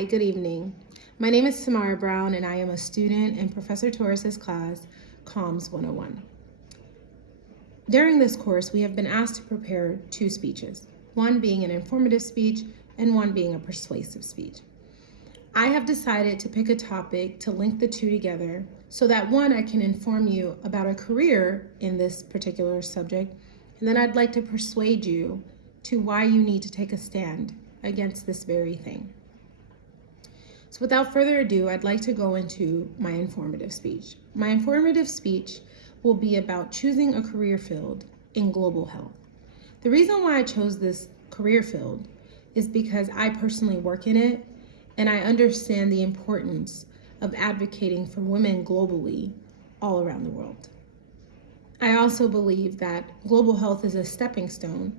Hi, good evening. My name is Tamara Brown, and I am a student in Professor Torres's class, COMS 101. During this course, we have been asked to prepare two speeches, one being an informative speech and one being a persuasive speech. I have decided to pick a topic to link the two together so that one, I can inform you about a career in this particular subject, and then I'd like to persuade you to why you need to take a stand against this very thing. So without further ado, I'd like to go into my informative speech. My informative speech will be about choosing a career field in global health. The reason why I chose this career field is because I personally work in it and I understand the importance of advocating for women globally all around the world. I also believe that global health is a stepping stone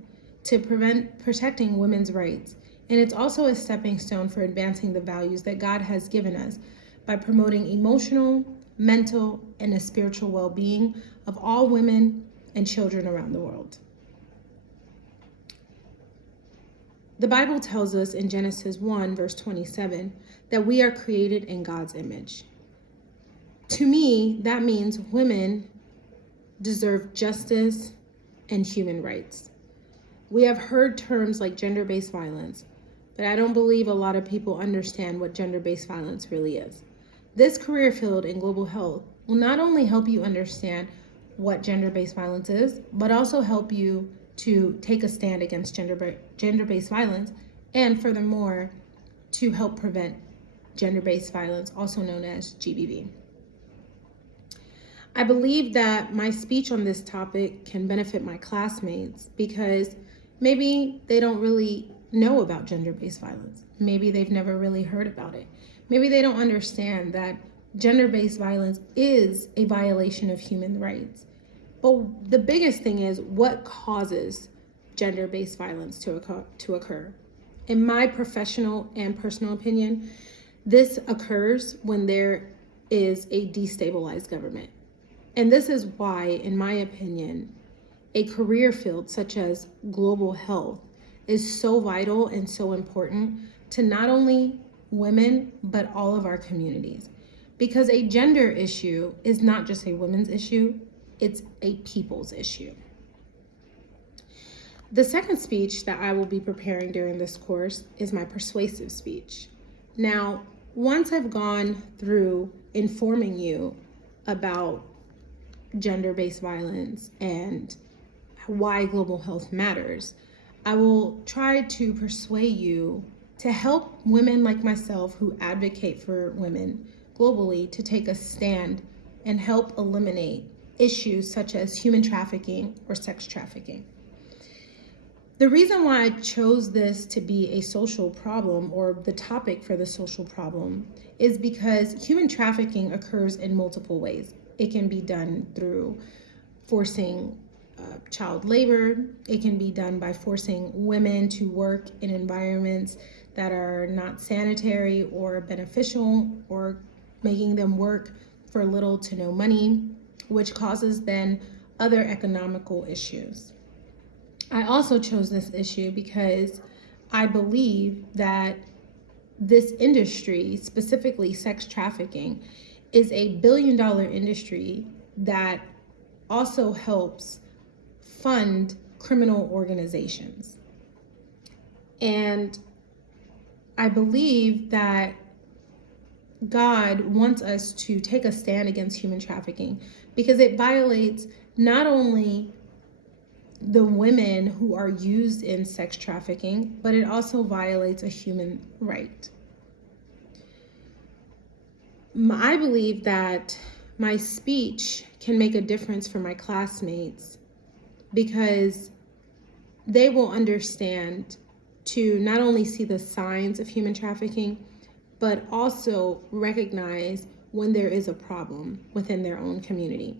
to protecting women's rights, and it's also a stepping stone for advancing the values that God has given us by promoting emotional, mental, and a spiritual well-being of all women and children around the world. The Bible tells us in Genesis 1, verse 27, that we are created in God's image. To me, that means women deserve justice and human rights. We have heard terms like gender-based violence, but I don't believe a lot of people understand what gender-based violence really is. This career field in global health will not only help you understand what gender-based violence is, but also help you to take a stand against gender-based violence, and furthermore, to help prevent gender-based violence, also known as GBV. I believe that my speech on this topic can benefit my classmates because maybe they don't really know about gender-based violence. Maybe they've never really heard about it. Maybe they don't understand that gender-based violence is a violation of human rights. But the biggest thing is what causes gender-based violence to occur. In my professional and personal opinion, this occurs when there is a destabilized government. And this is why, in my opinion, a career field such as global health is so vital and so important to not only women, but all of our communities. Because a gender issue is not just a women's issue, it's a people's issue. The second speech that I will be preparing during this course is my persuasive speech. Now, once I've gone through informing you about gender-based violence and why global health matters, I will try to persuade you to help women like myself who advocate for women globally to take a stand and help eliminate issues such as human trafficking or sex trafficking. The reason why I chose this to be a social problem, or the topic for the social problem, is because human trafficking occurs in multiple ways. It can be done through forcing child labor. It can be done by forcing women to work in environments that are not sanitary or beneficial, or making them work for little to no money, which causes then other economical issues. I also chose this issue because I believe that this industry, specifically sex trafficking, is a billion-dollar industry that also helps fund criminal organizations. And I believe that God wants us to take a stand against human trafficking because it violates not only the women who are used in sex trafficking, but it also violates a human right. I believe that my speech can make a difference for my classmates because they will understand to not only see the signs of human trafficking, but also recognize when there is a problem within their own community.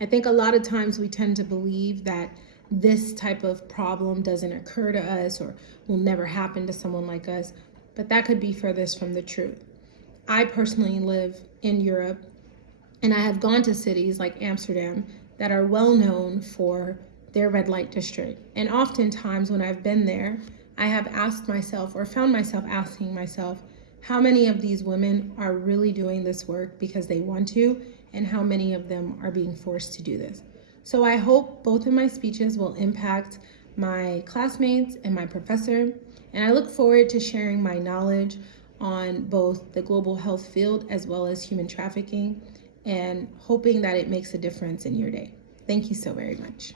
I think a lot of times we tend to believe that this type of problem doesn't occur to us or will never happen to someone like us, but that could be furthest from the truth. I personally live in Europe, and I have gone to cities like Amsterdam that are well known for their red light district. And oftentimes when I've been there, I have asked myself or found myself asking myself, how many of these women are really doing this work because they want to, and how many of them are being forced to do this. So I hope both of my speeches will impact my classmates and my professor, and I look forward to sharing my knowledge on both the global health field as well as human trafficking, and hoping that it makes a difference in your day. Thank you so very much.